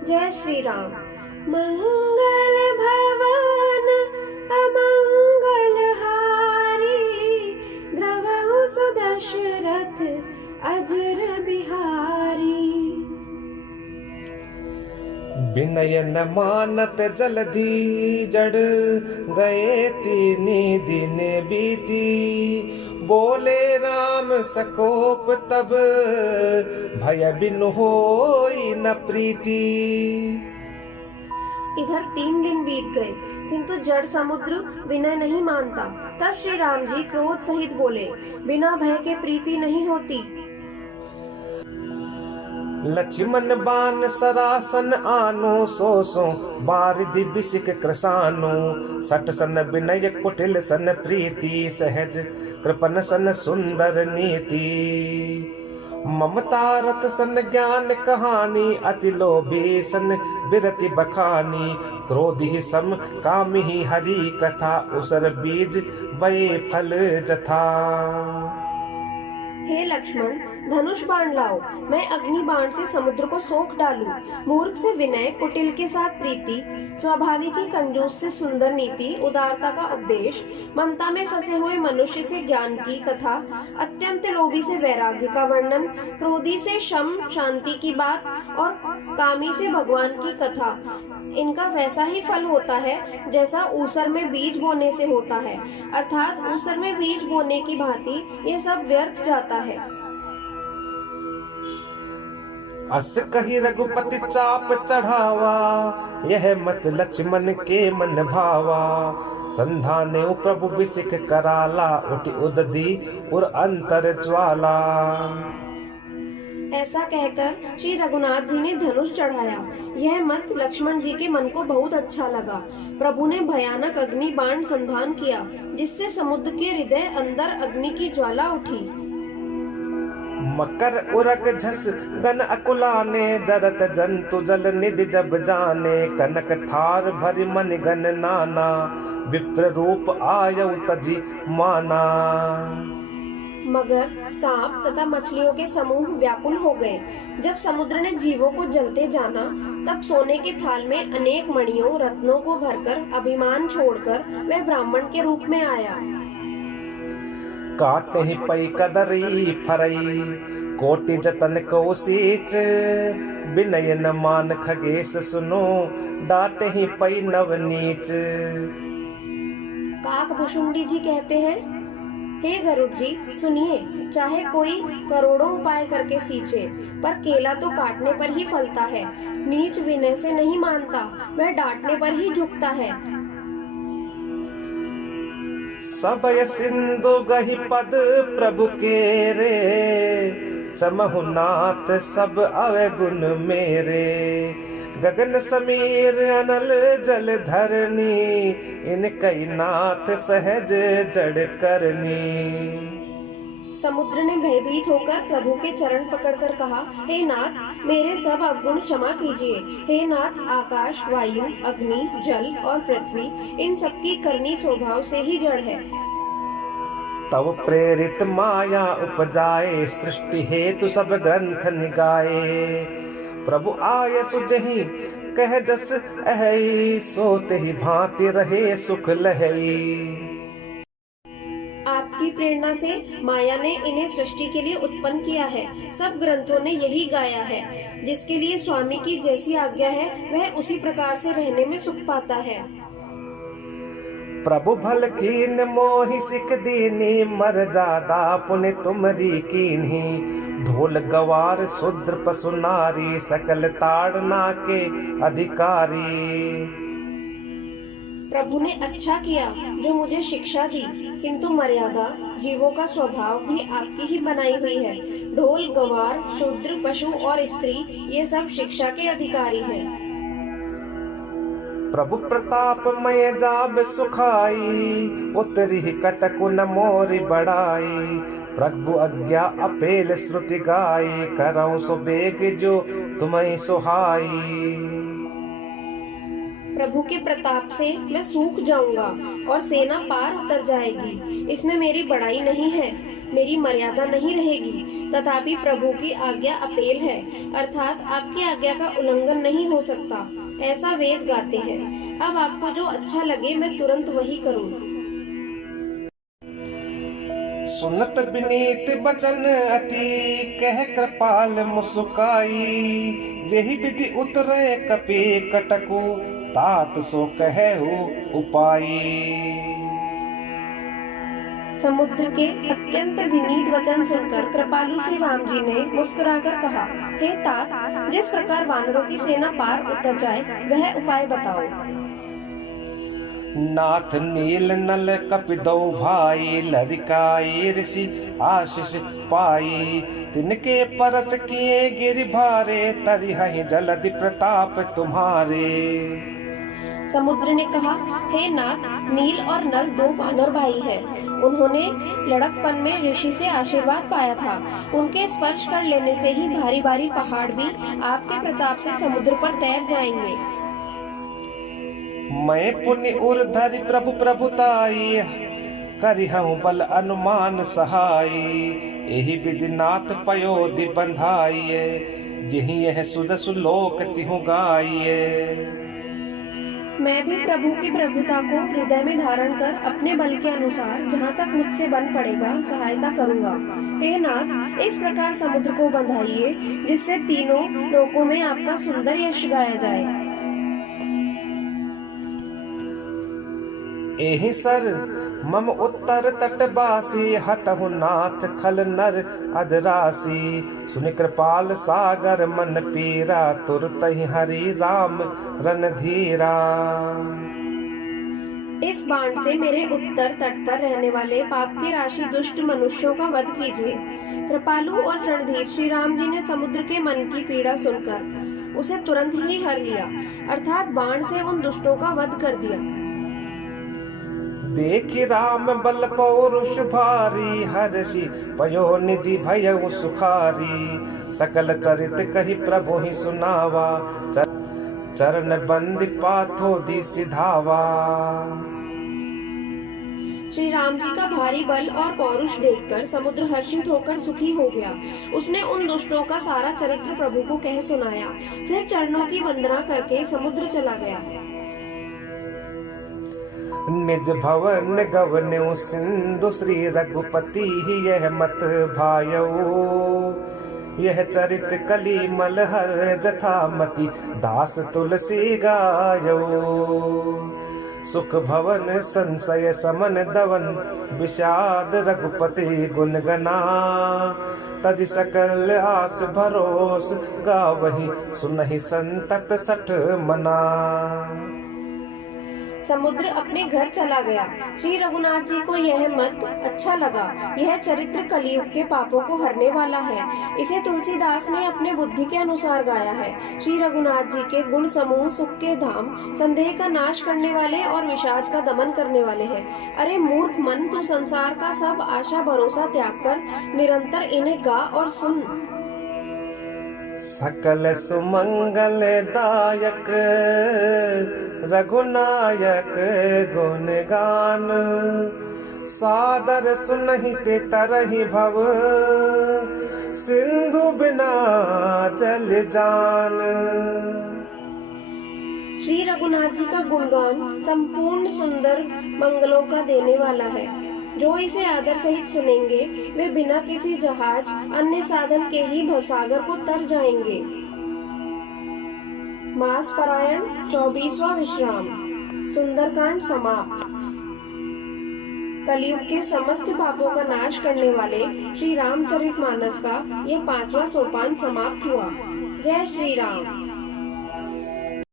जय श्री राम। मंगल भवन अमंगल हारी, द्रवहु सुदशरथ अजर बिहारी। विनय न मानत जलधि जड़ गए तीनी दिन बीती, बोले राम सकोप तब भय बिनु होई न प्रीति। इधर 3 दिन बीत गए, किंतु जड़ समुद्र विनय नहीं मानता। तब श्री राम जी क्रोध सहित बोले, बिना भय के प्रीति नहीं होती। लक्ष्मण बान सरासन आनो, सो बारिधि बिसिक कृसानो। सट सन विनय कुटिल सन प्रीति, सहज कृपन सन सुंदर नीति। ममता रत सन ज्ञान कहानी, अति लोभी सन बिरति बखानी। क्रोधि सम कामि हरि कथा, उसर बीज बये फल जथा। हे लक्ष्मण, धनुष बाण लाओ, मैं अग्नि बाण से समुद्र को सोख डालूं। मूर्ख से विनय, कुटिल के साथ प्रीति, स्वाभाविक ही कंजूस से सुंदर नीति, उदारता का उपदेश, ममता में फंसे हुए मनुष्य से ज्ञान की कथा, अत्यंत लोभी से वैराग्य का वर्णन, क्रोधी से शम शांति की बात और कामी से भगवान की कथा। इनका वैसा ही फल होता है जैसा ऊसर में बीज बोने से होता है, अर्थात ऊसर में बीज बोने की भांति ये सब व्यर्थ जाता है। अस कही रघुपति चाप चढ़ावा, यह मत लक्ष्मण के मन भावा। संधाने प्रभु बिसिक कराला, उठी उदधि और अंतर ज्वाला। ऐसा कहकर श्री रघुनाथ जी ने धनुष चढ़ाया। यह मत लक्ष्मण जी के मन को बहुत अच्छा लगा। प्रभु ने भयानक अग्नि बाण संधान किया, जिससे समुद्र के हृदय अंदर अग्नि की ज्वाला उठी। मकर उरक झस गन अकुलाने, जरत जंतु जल निधि जब जाने। कनक थार भरि मन गन नाना, विप्र रूप आयउ तजि माना। मगर, सांप तथा मछलियों के समूह व्याकुल हो गए। जब समुद्र ने जीवों को जलते जाना, तब सोने के थाल में अनेक मणियों रत्नों को भरकर अभिमान छोड़कर वह ब्राह्मण के रूप में आया। का कहीं पई कदरी फरई, कोटि जतन को सीच। विनय न मान खगेश सुनो, डांटे ही पई नवनीच। काक भुशुंडी जी कहते हैं, हे गरुड़ जी सुनिए, चाहे कोई करोड़ों उपाय करके सींचे, पर केला तो काटने पर ही फलता है। नीच विनय से नहीं मानता, वह डांटने पर ही झुकता है। सबय सिंधु गहि पद प्रभु के रे, चमहु नाथ सब अवगुण मेरे। गगन समीर अनल जल धरनी, इन कई नाथ सहज जड़ करनी। समुद्र ने भयभीत होकर प्रभु के चरण पकड़कर कहा, हे नाथ, मेरे सब अवगुण क्षमा कीजिए। हे नाथ, आकाश, वायु, अग्नि, जल और पृथ्वी, इन सबकी करनी स्वभाव से ही जड़ है। तब प्रेरित माया उपजाए, सृष्टि हेतु सब ग्रंथ निगाए। प्रभु आय सुजहि कह जस अहई, सोते ही भांति रहे सुख लहई। आपकी प्रेरणा से माया ने इन्हें सृष्टि के लिए उत्पन्न किया है। सब ग्रंथों ने यही गाया है। जिसके लिए स्वामी की जैसी आज्ञा है, वह उसी प्रकार से रहने में सुख पाता है। प्रभु भल कीन मोहि सिख दीनी, मर जादा पुण्य तुमरी कीन्ही। ढोल गवार शूद्र पशु नारी, सकल ताड़ना के अधिकारी। प्रभु ने अच्छा किया जो मुझे शिक्षा दी, किंतु मर्यादा, जीवों का स्वभाव भी आपकी ही बनाई हुई है। ढोल, गंवार, शूद्र, पशु और स्त्री, ये सब शिक्षा के अधिकारी हैं। प्रभु प्रताप मय जाब सुखाई, उतरी कटकु न मोरी बढ़ाई। प्रभु आज्ञा अपेल श्रुति गाई, करऊं सो बेग जो तुम्हें सुहाई। प्रभु के प्रताप से मैं सूख जाऊंगा और सेना पार उतर जाएगी। इसमें मेरी बड़ाई नहीं है, मेरी मर्यादा नहीं रहेगी। तथापि प्रभु की आज्ञा अपेल है, अर्थात आपकी आज्ञा का उल्लंघन नहीं हो सकता, ऐसा वेद गाते हैं। अब आपको जो अच्छा लगे मैं तुरंत वही करूं। सुनत विनीत बचन अति कह कृपाल मुस्काई, जेहि विधि उतरे कपि कटकु तात सो कहु उपाई। समुद्र के अत्यंत विनीत वचन सुनकर कृपालु श्री राम जी ने मुस्कुराकर कहा, हे तात, जिस प्रकार वानरों की सेना पार उतर जाए वह उपाय बताओ। नाथ नील नल कपिदौ भाई, लरिकाई ऋषि आशीष पाई। तिनके परस किए गिरि भारे, तरिहहि जलधि प्रताप तुम्हारे। समुद्र ने कहा, हे नाथ, नील और नल दो वानर भाई हैं। उन्होंने लड़कपन में ऋषि से आशीर्वाद पाया था। उनके स्पर्श कर लेने से ही भारी भारी पहाड़ भी आपके प्रताप से समुद्र पर तैर जाएंगे। मैं पुण्य उर धरि प्रभु प्रभुताई, करिहउँ बल अनुमान सहाई। एहि विधि नाथ पयोधि बंधाइए, जेहि यह सुजसु लोक तिहु गाइए। मैं भी प्रभु की प्रभुता को हृदय में धारण कर अपने बल के अनुसार जहाँ तक मुझसे बन पड़ेगा सहायता करूँगा। हे नाथ, इस प्रकार समुद्र को बंधाइए जिससे तीनों लोकों में आपका सुंदर यश गाया जाए। एहि सर मम उत्तर तटवासी, हतहु नाथ खल नर अधरासी। सुनि कृपाल सागर मन पीरा, तुरतहि हरि राम रणधीरा। इस बाण से मेरे उत्तर तट पर रहने वाले पाप की राशि दुष्ट मनुष्यों का वध कीजिए। कृपालु और रणधीर श्री राम जी ने समुद्र के मन की पीड़ा सुनकर उसे तुरंत ही हर लिया, अर्थात बाण से उन दुष्टों का वध कर दिया। देखि राम बल पौरुष भारी, हर्षि पयो निधि भयउ सुखारी। सकल चरित कहि प्रभु ही सुनावा, चरण बंदी पाथो दी सिधावा। श्री राम जी का भारी बल और पौरुष देखकर समुद्र हर्षित होकर सुखी हो गया। उसने उन दुष्टों का सारा चरित्र प्रभु को कह सुनाया, फिर चरणों की वंदना करके समुद्र चला गया। निज भवन गवन्यु सिंधु, श्री रघुपति ही यह मत भायऊ। यह चरित कली मलहर जथामति, दास तुलसी गायऊ। सुख भवन संशय समन दवन, विषाद रघुपति गुण गना। तज सकल आस भरोस, गावहि सुनहि संतत सठ मना। समुद्र अपने घर चला गया। श्री रघुनाथ जी को यह मत अच्छा लगा। यह चरित्र कलयुग के पापों को हरने वाला है। इसे तुलसीदास ने अपने बुद्धि के अनुसार गाया है। श्री रघुनाथ जी के गुण समूह सुख के धाम, संदेह का नाश करने वाले और विषाद का दमन करने वाले हैं। अरे मूर्ख मन, तू संसार का सब आशा भरोसा त्याग कर निरंतर इन्हें गा और सुन। सकल सुमंगल दायक रघुनायक गुण गान, सादर सुनहि ते तरहि भव, सिंधु बिना जल जान। श्री रघुनाथ जी का गुणगान संपूर्ण सुंदर मंगलों का देने वाला है। जो इसे आदर सहित सुनेंगे वे बिना किसी जहाज अन्य साधन के ही भवसागर को तर जाएंगे। मास पारायण 24वां विश्राम। सुंदरकांड समाप्त। कलयुग के समस्त पापों का नाश करने वाले श्री रामचरितमानस का यह 5वां सोपान समाप्त हुआ। जय श्री राम।